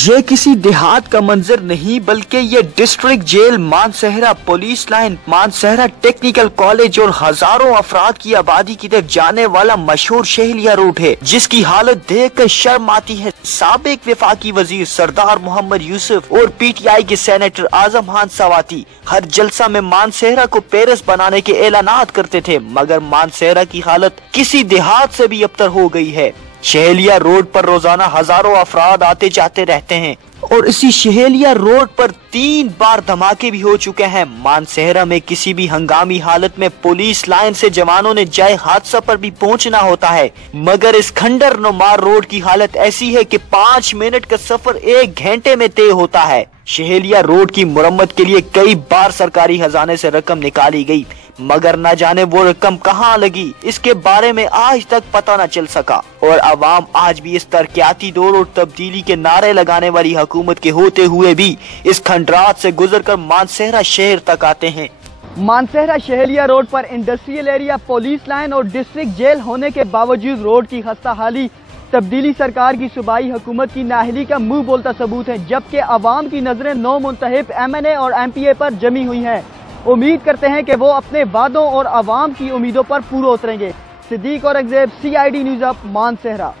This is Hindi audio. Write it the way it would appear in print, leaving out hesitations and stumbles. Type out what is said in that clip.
ये किसी देहात का मंजर नहीं बल्कि ये district jail, Mansehra police line, Mansehra technical college और हजारों अफराद की आबादी की तरफ जाने वाला मशहूर शहलिया रोड है, जिसकी हालत देखकर शर्म आती है। साबिक वफाकी वजीर सरदार मोहम्मद यूसुफ और PTI के सेनेटर आजम खान सवाती हर जलसा में मानसहरा को पेरिस बनाने के ऐलानात करते थे, मगर मानसहरा की हालत किसी देहात से भी अबतर हो गई है। शहलिया रोड पर रोजाना हजारों अफराद आते जाते रहते हैं और इसी शहलिया रोड पर 3 बार धमाके भी हो चुके हैं। मानसहरा में किसी भी हंगामी हालत में पुलिस लाइन से जवानों ने जाए हादसा पर भी पहुंचना होता है, मगर इस खंडर नुमार रोड की हालत ऐसी है कि 5 मिनट का सफर 1 घंटे में तय होता है। शहलिया रोड की मुरम्मत के लिए कई बार सरकारी खजाने से रकम निकाली गई, मगर न जाने वो रकम कहाँ लगी, इसके बारे में आज तक पता न चल सका और अवाम आज भी इस तरक्याती दौर और तब्दीली के नारे लगाने वाली हुकूमत के होते हुए भी इस खंडरात से गुजरकर मानसहरा शहर तक आते हैं। मानसहरा शहलिया रोड पर इंडस्ट्रियल एरिया, पुलिस लाइन और डिस्ट्रिक्ट जेल होने के बावजूद रोड की खस्ता हाली तब्दीली सरकार की सूबाई हुकूमत की नाअहली का मुंह बोलता सबूत है, जबकि अवाम की नजरें नौ मुंतखब MNA और MPA पर जमी हुई हैं। उम्मीद करते हैं कि वो अपने वादों और अवाम की उम्मीदों पर पूरा उतरेंगे। सिद्दीक और अगजेब, CID न्यूज़ अप, मानसहरा।